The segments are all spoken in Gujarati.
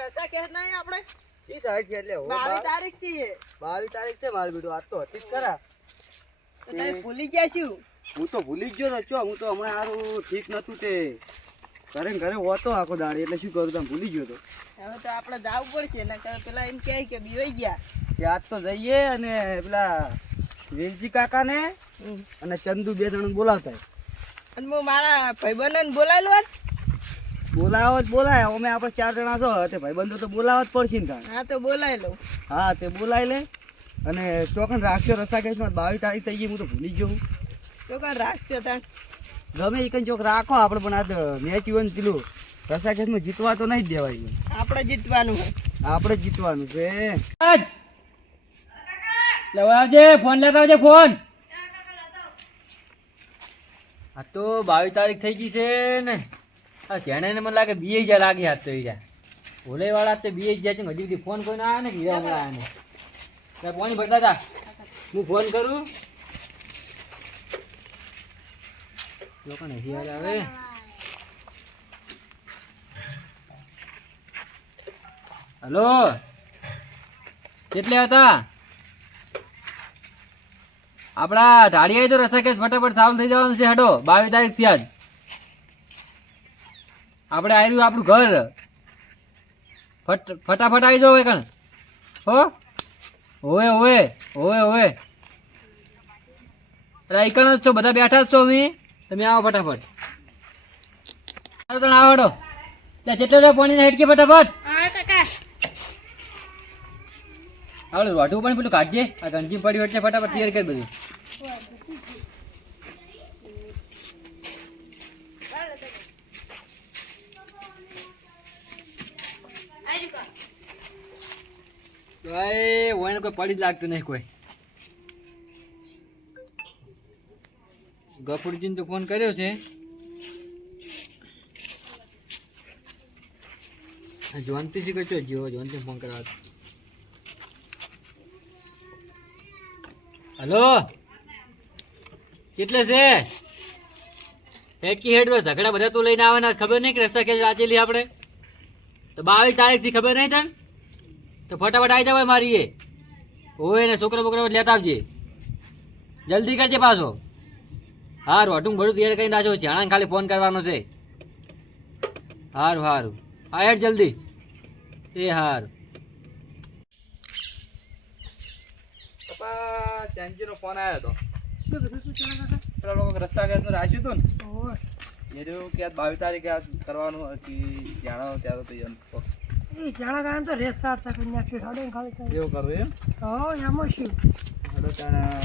રજા કે નહીં આપણે? ઈ તારીખ એટલે બાવીસ તારીખથી બાવીસ તારીખ છે મારી બેટું. આજ તો હતી જ ખરા. તમે ભૂલી ગયા છું? હું તો ભૂલી જ ગયો તો હું તો હમણાં સારું ઠીક નતું તે. ઘરે ઘરે હોતો આખો દાડી એટલે શું કરું તમે ભૂલી ગયો તો. હવે તો આપણે જાવું પડશે ને પેલા એમ કહે કે બીવાઈ ગયા. કે આજ તો જઈએ અને પેલા વેલજી કાકાને અને ચંદુ બે જણ બોલાવતા અને હું મારા ભાઈબંધોને બોલાવેલું હોત? બોલાવો જ બોલાય. અમે આપણે ચાર જણા છો. તે ભાઈબંધો તો બોલાવો જ પડશે ને. હા તો બોલાયેલું હા તે બોલાવી લે. અને ચોકન રાખ્યો રસા કેસમાં બાવીસ તારીખ થઈ ગઈ હું તો ભૂલી ગયો તો તા રાખજો તાન ગમે એ કંઈ ચોક રાખો આપણે પણ આ મેચ ઇવન પેલું રસા કેસમાં જીતવા તો નહીં દેવાય આપણે જીતવાનું આપણે જ જીતવાનું છે. લેવા આવજે ફોન લેતા આવજે ફોન. આ તો બાવીસ તારીખ થઈ ગઈ છે ને. આ જેણે મને લાગે બે હજાર લાગે હાથ તો જા ભોલે વાળા તો બે હજાર છે હજી સુધી ફોન કોઈ ના આવે ને કીધા હમણાં આવે ને ત્યાં પાણી ભરતા હતા હું ફોન કરું? લોકોને હિયાર આવે. હલો? કેટલે હતા? આપણા ઢાળીયા તો રસા કેસ ફટાફટ સામ થઈ જવાનું છે, હડો. બાવીસ તારીખ ત્યાં જ. આપણે આવ્યું આપણું ઘર. ફટ ફટાફટ આવી જાઓ કણ હો? ઓવે ઓવે ઓવે ઓવે અરે એકણ જ છો બધા બેઠા જ છો અમે. તમે આવો ફટાફટ. તણ આવડો ત્યાં જેટલો પાણી હેડકે ફટાફટ. આવડે વાઢવું પણ પેલું કાઢજે. આ ગંજી પડી એટલે ફટાફટ તૈયાર કરી બધું. ભાઈ ઓને કોઈ પડી જ લાગતું નહીં કોઈ. ગફુરજીને તો ફોન કર્યો છે. આ જોનતી શી? કરશો જીવો જોનતી ફોન કરવા હલો? કેટલે છે? ફેકી હેડ ઝઘડા બધા તું લઈને આવવાના ખબર નહીં કે રસ્તા કે વાંચેલી આપણે? તો બાવીસ તારીખથી ખબર નહીં તને? તો ફટાફટ આવી જાવ મારી એ ઓય ને છોકરો બોકરો લેતા આવજે. જલ્દી કરજે પાછો. હારું ભરું ભડું તૈયાર કરીને રાખજો. જાણા ખાલી ફોન કરવાનો છે. હારું હારું. હા હેડ જલ્દી. એ હારું. પપ્પા ચાંદજીનો ફોન આવ્યો હતો પેલા લોકો રસ્તા ગેસનું રાખ્યું હતું ને. એ કે બાવીસ તારીખે આ કરવાનું હતી જાણો ત્યારે તો. એ ચાણા કામ તો રેસ હાડે ને ખાલી એવું કરો એમ? હો એમાં શું? હેડો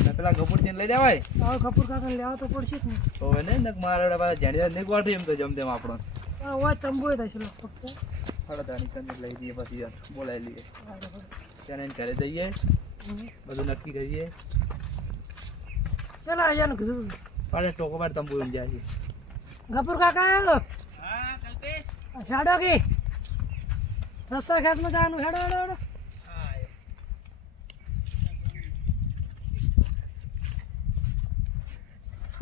ને પેલા ગફુરજીને લઈ જવાય હવે કપૂર કાકાને લેવા તો પડશે જ ને. તો હવે ને નક મારા પાછા જાણી નીક વાઢી એમ તો જમ તેમ આપણો. તંબુ થશે લગભગ હેડો તાણી કંજર લઈ દઈએ પછી યાર બોલાવી લઈએ. ત્યાં એને ઘરે જઈએ બધું નક્કી કરીએ. ચાલો આયાનું કીધું. પાડે ટોકો પાડ તંબુ એમ જાય છે. કપૂર કાકા આવ્યો? છાડો કે? રસ્તા ખેતમાં જવાનું હેડો હેડો હેડો.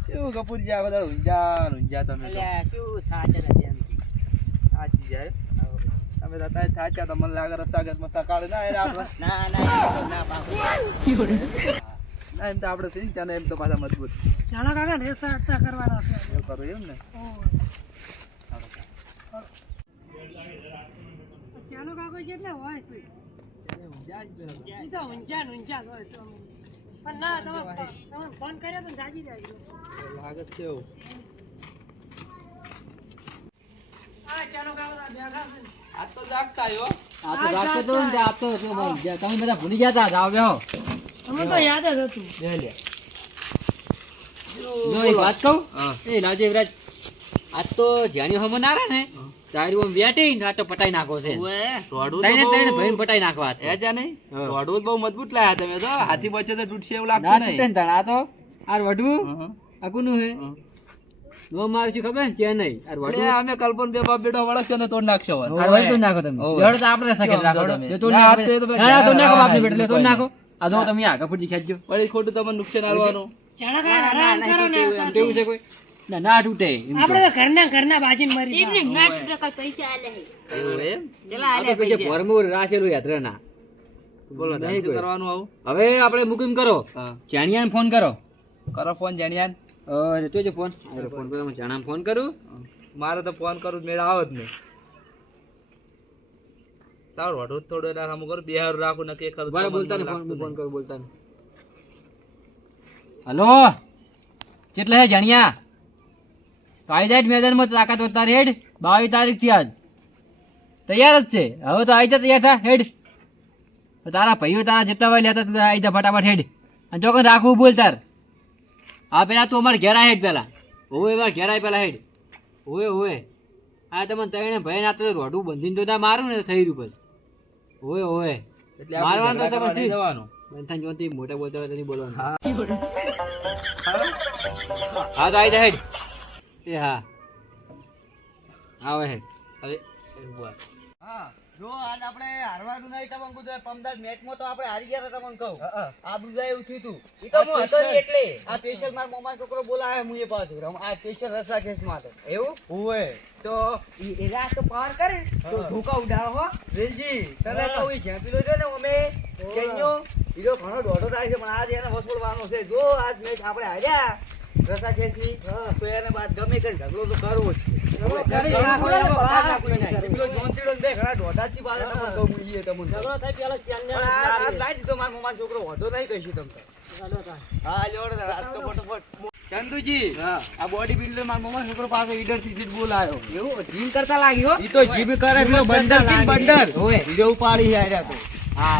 કેવું કપૂર જ્યાં બધા ઊંઝા ઊંઝા તમે કેવું થાચે નથી એમ સાચી જાય. તમે તો અત્યારે થાચ્યા તો મને લાગે રસ્તા ગેસમાં તકાળે ના ના ના ના એમ તો આપણે છે ને એમ તો પાછા મજબૂત. જાણા કાકા રેસ કરવાના છે. એવું કરવું એમ ને? ચાલો કાકો કેટલા હોય છે. ઈ તો ઊંઝા ને હોય છે પણ ના તમે તમે ફોન કર્યો તો જાજી જાય લાગે છે એવું. હા ચાલો કાકા બેઠા છે આ તો જાગતા આવ્યો. આ તો રાખતો તો ને આપતો હતો તમે બધા ભૂલી ગયા હતા તમે અમે તો યાદ જ હતું. લે. જો એક વાત કહું? એ લાવજે વિરાજ આજ તો જાણ્યું હમણાં ના રહે ને તારી આમ વેટી ને પટાઈ નાખો છે. તો તઈને બહુ- ભાઈને પટાઈ નાખવા તો. એ જ્યાં નહીં હા. બહુ મજબૂત લાયા તમે તો હાથી બચે તો તૂટશે એવું લાગતું નહીં. ને તાણ. આ તો આર વડવું અકુનું હે. નો મારું છું ખબર ને ચેન્નઈ આર વડવું અમે કલ્પન બે બાપ બેટો વળગશો ને તોડ નાખશો આર વઢતું નાખો તમે. જડ તો આપણે સકે રાખો. તમે. જો તોડ નાખો. તો ના ના તોડ નાખો બાપની બેટલે તોડ નાખો. આ જો તમે આ કપૂરજી ખેંચજો. વળી ખોટું તમને નુકસાન આવવાનું જાણા ના ના કરો ને કેવું છે કોઈ? ના ના તૂટે આપણે તો ઘરના ઘરના બાજીને મરી એમને ના તૂટે કોઈ પૈસા આલે હે. કેલા આલે પૈસા? ભરમૂર રાખેલું યાત્રાના. બોલો નહીં શું કરવાનું આવું? હવે આપણે મુકીમ કરો. જાણિયાને ફોન કરો. કરો ફોન જાણિયાન. અરે જોજો ફોન. અરે ફોન પર હું જાણામ ફોન કરું. મારે તો ફોન કરું મેળ આવો જ નહીં. તારું વઢું થોડું રામ આમ કરું બે રાખું ને કે કરું બરાબર બોલતા ને ફોન ફોન કરું બોલતા ને હેલો? કેટલે હે જાણિયા? તો આવી જાય મેદાનમાં તાકાત વધતા હેડ બાવીસ તારીખ ત્યાં આજ. તૈયાર જ છે. હવે તો આવી જા તૈયાર થા હેડ. તારા ભાઈઓ તારા જેટલા હોય લેતા તું આવી જા ફટાફટ હેડ. અને ચોક્કસ રાખવું બોલ તાર. હા પેલા તું અમારે ઘેરા હેડ પેલા. ઓવે એમાં ઘેરાય પેલા હેડ. ઓવે ઓવે. આ તમને તઈને ભાઈ ના તો રોડું બંધીને તો મારું ને થઈ રહ્યું પછી. ઓવે ઓવે. મારવાનું તો તમે કરવા જવાનું. બંધન જોતી મોટા બોલતા હોય બોલવાનું. હા. તો આવી જા હેડ. એ હા. આવે. હે હવે. હા જો આજ આપણે હારવાનું નહીં તમને કહું તો પમદાર મેચમાં તો આપણે હારી ગયા હતા તમને કહું. આ બધા એવું થયું હતું એ તો હું હતો એટલે. આ સ્પેશિયલ મારા મોમાં છોકરો બોલાવે હું એ પાછું રમ આ સ્પેશિયલ રસા કેસ માટે. એવું? હોય તો ઈ એરા તો પાર કરે? તો ધોકા ઉડાડો હો. રેલજી તને તો એ ઝેપીલો છે ને અમે. કેન્યો? બીજો ઘણો દોઢો થાય છે પણ આજ એને વસોડવાનો છે. જો આજ મેચ આપણે હાર્યા. રસા કેસની તો એને બાદ ગમે કરીને ઢગલો તો કરવો જ ચંદુજી આ બોડી બિલ્ડર મારા. મોમાં છોકરો પાસે ઈડરથી જીત બોલાયો. એવું? જીમ કરતા લાગ્યો? ઈ તો જીમ કરે પેલો બંડલથી બંડલ. વિડિયો ઉપાડી આર્યા તો. હા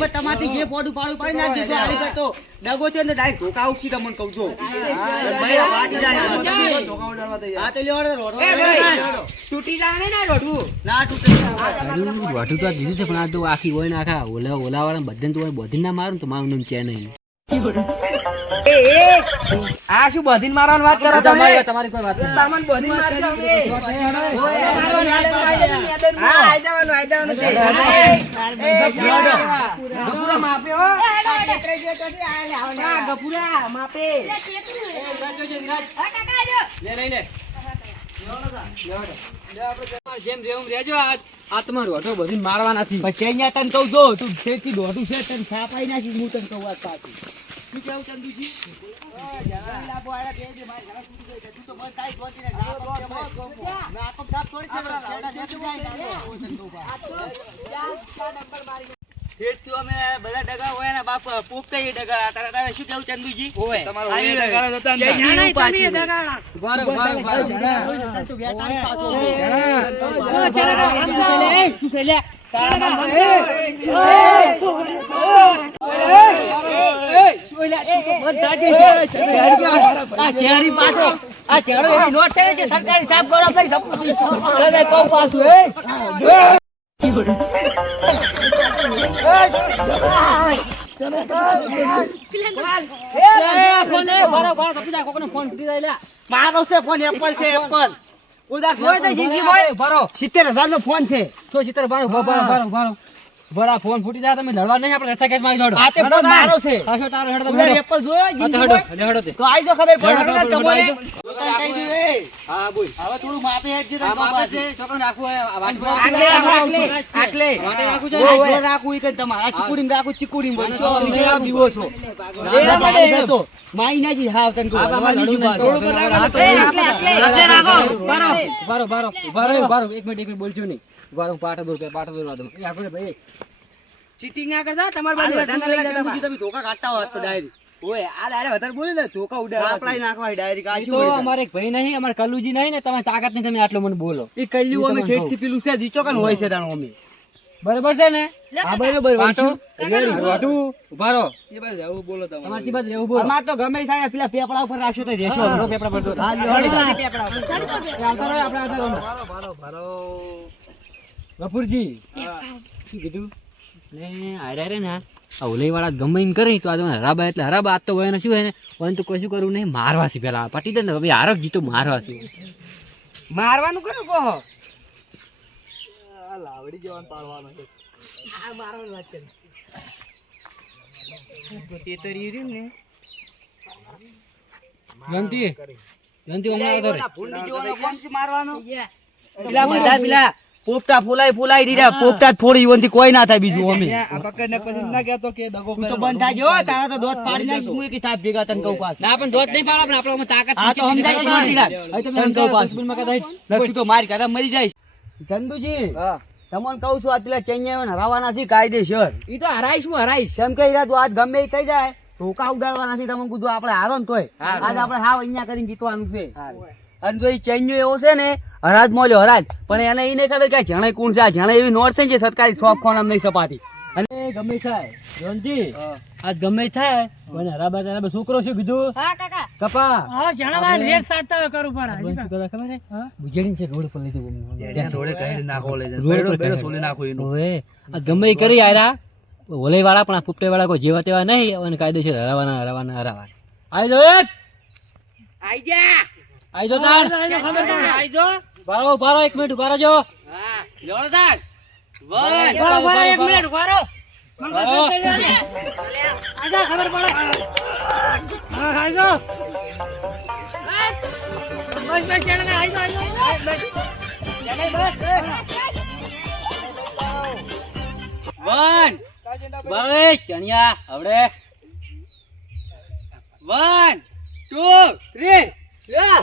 પણ તમારે જ પોડું પાડું પાડી નાખી તો આલી કરતો. ડગો છે ને ડાયરેક્ટ ધોકા ઉઠી તમને કહું છું. આ તો રોડો. તૂટી ને રોડું ના તૂટે તો છે આ તો આખી હોય ને આખા ઓલા ઓલા વાળા બધાને તો બધી ના મારું તો મારું નામ નહીં આ શું બધીન મારવાની વાત કરો તમારી તમારી કોઈ વાત નહીં. તમને બધીન મારજો હા આઈ જવાનું આઈ જવાનું. છે એ ગપુરા. માપે જેમ રેવું રેજો આ આ તમારું બધી મારવાના છે પછી અહીંયા તને કહું જો તું છેકથી દોઢું છે તને છાપાઈ નાખી હું તને કહું સાચી શું કેવું ચંદુજી. છેડા અમે બધા ડગા હોય ને બાપ પોપટા એ ડગા. તારે તારે શું કેવું ચંદુજી. તમારો ને. તું પાછો આમ લે? કે સરકારી સાફ કરો થઈ સપોર્ટ તને પાછું મારો છે ફોન એપલ છે. એપલ સિત્તેર હજાર નો ફોન છે. તો ચિત્ર બારો ભરો ભરો ભરો ભરા ફોન ફૂટી જાય તમે લડવા નહીં આપણે રસ્તા કેસમાં આવી આ તે ફોન મારો છે. આખો તારો હેડો તમે એપલ જોયો હા, તો જિંદગી હેડો હેડો, હેડો તે. તો આઈ જો ખબર પડે હેડો, કહી દઉં એ હા. બોલ. હવે થોડું માપે હેડ છે આ માપે છે. ચોકન રાખવું આ વાટકો આટલે રાખો, આટલે આટલે વાટે રાખું છે ઓય, રાખું ઈ કે તમારા. ચીકુડીમાં રાખવું બોલ. બની. અમે આ બીવો છો ના, તો માઈ ના જી હા તને કહું આ બીજું. થોડું હા, તો આટલે, આટલે, આટલે રાખો. બારો બારો બારો બારો એક મિનિટ એક મિનિટ બોલજો નહીં. બારો પાટો દોર પાટો દોરવા દો. એ આપણે ભાઈ ચીટિંગ ના કરતા તમારે બાજુ વધારે લઈ જતા બીજું તમે ધોકા કાઢતા હોત તો ડાયરી ઓય આ ડાયરે વધારે બોલી ને ધોકા ઉડાડવા આપલાઈ નાખવા ડાયરી કાશી તો અમારે એક ભાઈ નહીં અમારે કલ્લુજી નહીં ને તમે તાકાત નહીં તમે આટલો મને બોલો. એ કઈલું અમે ખેતથી પેલું છે જીચો કન હોય છે તાણો અમે. બરાબર છે ને? હા બરાબર વાટો? રેડી વાટું. ઊભા રહો. એ બસ એવું બોલો તમારે. તમારથી બસ એવું બોલો. અમાર તો ગમે સાણે પેલા પેપડા ઉપર રાખશો તો રેશો રો પેપડા પર. હા, લ્યો, પેપડા ઉપર આવતા રહો આપણે આવતા રહો. ભારો, ભારો, ભારો. ગફુરજી. શું કીધું? ને હારે રે ને આ ઓલી વાળા ગમે એમ કરી તો આજે હરાબા એટલે હરાબા. આજ તો હોય ને શું હોય ને હોય તો કશું કરવું નહીં મારવા છે પેલા. પટી દે ને હવે હારક જીતો મારવા છે મારવાનું કરું કહો. લાવડી જવાનું પાડવાનો છે. આ મારવાની વાત કરી તો ને. રે. ભૂંડી જેવાનો કોણ મારવાનો? પેલા બધા પેલા પોપટા ફોલાઈ ફોલાઈ દીધા પોપટા જ ફોડી ઈવનથી કોઈ ના થાય બીજું અમે. આ પકડને પછી ના કહેતો કે દગો તું તો બંધ થાય જો તારા તો દોત પાડી નાખ. હું એકી થાપ ભેગા તન કહું પાસ ના પણ દોત નહીં પાડો પણ આપણો તાકાત આ તો સમજાય લાગ. હવે તમે તને કહું પાછું. દુશ્મનમાં કદાચ ના, તું તો મારી કાતા મરી જઈશ. ચંદુજી તમને કહું છું આ પેલા ચૈન્યા હરાવાના છે કાયદેસર. ઈ તો હરાઈશ હું હરાઈશ. કેમ કે રહ્યા તું આજ ગમે એ થઈ જાય. ધોકા ઉડાડવાના છે તમે કીધું આપણે હારો ને તોય. આજ આપણે હાવ અહીંયા કરીને જીતવાનું છે. અને જો એ ચૈન્યો એવો છે ને હરાજ મોલ્યો હરાજ. પણ એને એ નહીં ખબર કે જણે કોણ છે જણે એવી નોટ છે જે સરકારી શોપ આમ નહીં સપાતી. અને ગમે થાય. જયંતી આજ ગમે થાય કોઈને હરાબા હરાબા છોકરો શું કીધું. હા કાકા. કપા. હા જણાવા રેત સાટતા હોય કરવું પડે શું કરે ખબર છે? બુજેડી છે રોડ પર લઈ જવું સોળે કહી નાખો લઈ રોડ પર સોલે નાખો એનું. ઓએ આ ગમે ઈ કરી આયરા. ઓલે વાળા પણ આ પુપટે વાળા કોઈ જેવા તેવા નહીં અને કાયદેસર હરાવાના હરાવાના હરાવાના. આવી જો આઈ જા આઈ જો તાર આઈજો બારો બારો એક મિનિટ બારો જો. હા જોડો તાર વન બારો બારો એક મિનિટ બરો. આજા ખબર પડે. હા આજો. બસ બસ ચડને આજો વન બારો એક ચણિયા હવડે વન ટુ થ્રી યા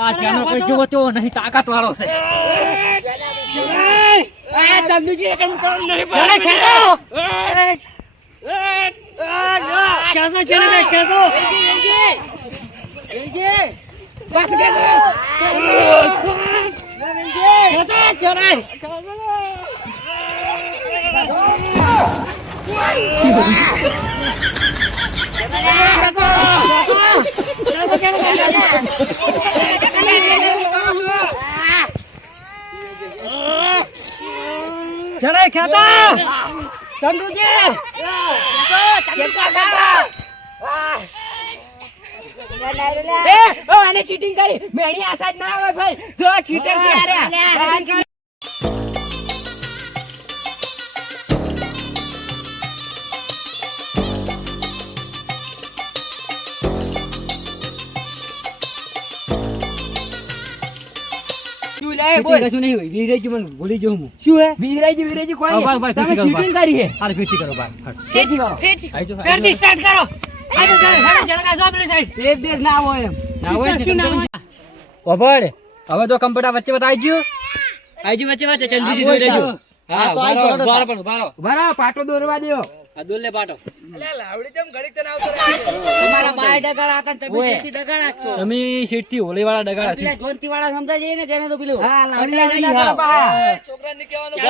આ ચાનો કોઈ જોવો તેવો નહીં તાકાત વાળો છે કેસો ચડને કેસો ચડે ખેતા ચંદુજી! ચીટિંગ કરી. મેણી આસાદ ના આવે ભાઈ. જો ચીટર છે તું લાય બોલ? કશું નહીં હોય વીરેજી મને ભૂલી જવું હું. શું હે? વિરાજી વિરાજી કોઈ ભાઈ, તમે ચીટિંગ કરી હે. હાલ ફીટી કરો બાર હાલ. કરો. આઈ જો, આઈ ફેરથી જો. સ્ટાર્ટ કરો. આજો ચડે ચડકા જો પેલી સાઈડ એક દેશ ના હોય એમ. ના હોય શું ના તમે ઓભળ હવે તો કમ્પ્યુટર વચ્ચે વચ્ચે આઈ ગયું. આઈ ગયું વચ્ચે વચ્ચે ચંદુજી જોઈ લેજો હા તો આઈ બારો બારો બારો. પાટો દોરવા દ્યો. આ ને પાટો. લાવડી જેમ ઘડીક તને આવતો તમારા બાય ડગાડા હતા તમે જેથી ડગાડા છો. તમે શેઠથી હોલી વાળા ડગાડા પેલા જોનતી વાળા સમજાય છે ને તેને તો પેલું હા લાવડી લાવડી હા. પાહા. છોકરાને કહેવાનું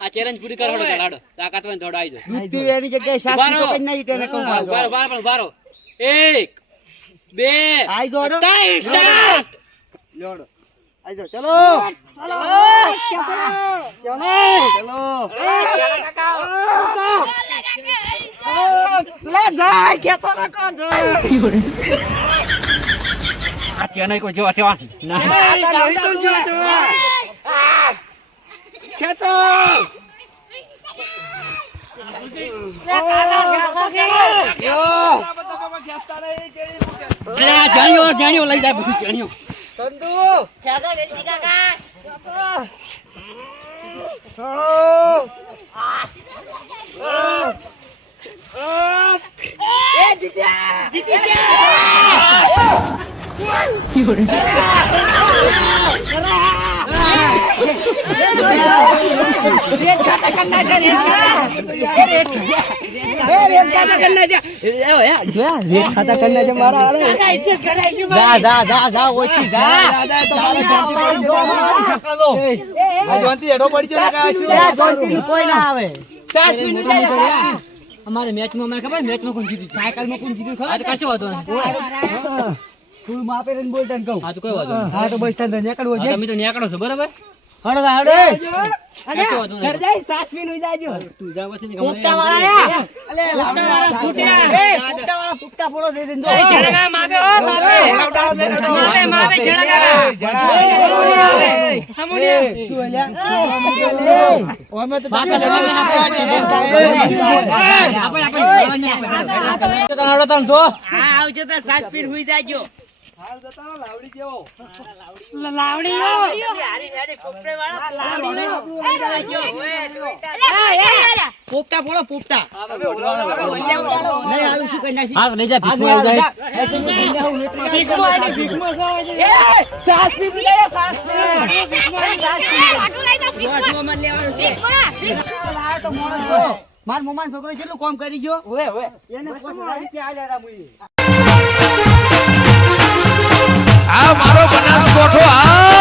આ ચેલેન્જ પૂરી કરવા લાડો તાકાત હોય ને થોડો. દૂધ પીવે એની જગ્યાએ સાસુ તો કઈ નહીં તેને કહું. પણ ઉભારો. એક બે આઈ. ત્રણ, start. જોડો. આઈ જો, ચલો. ચલો. ચલો. લે જાય ખેતો રાખો જો આ ચેનઈ કોઈ જોવા તેવા ના. આ જાણ્યો જાણ્યો લઈ જાય બધું જાણ્યો સંતુ ખેસો વેલજી કાકા એ જીત્યા રેત ખાતા કરના છે રેત ખાતા રેત એ રેત ખાતા કરના છે એ, એ, એ, જોયા રેત ખાતા કરના છે મારા હાલે. કાકા ઇજ્જત કરાય છે જા જા જા જા ઓછી જા દાદા તો મારા ઘરથી પડી ગયો. આ જોનથી હેડો પડી ગયો કાકા, શું? એ સોસી કોઈ ના આવે સાસ પીને જાય, અમારે મેચમાં મને ખબર મેચમાં કોણ જીત્યું સાયકલમાં કોણ જીત્યું ખબર કશું વાંધો નહીં તું માપે રહીને બોલતા કહું આ તો કોઈ વાંધો હા તો બસ તને નીકળવું તમે તો નેકળો છો બરાબર હડો હડે. ઘર જાય, જાજો. તું જા પછી ને ફૂટ્યા. એ વાળા દે જણગા માપે હો માપે માપે માપે જણગા અમે તો બાપા લેવા ને આપણે. આપણે આપણે આપણે તો નડો જો હા, આવજો તો સાસ હુઈ જાજો. હાલ જતા રહો, લાવડી જેવો. લાવડી પોપટા ફોડો, પોપટા. નહીં આલું શું કરી ગયો હા લઈ જા ભીખું આવી જાય. એ, આ મારો બનાસકોઠો આ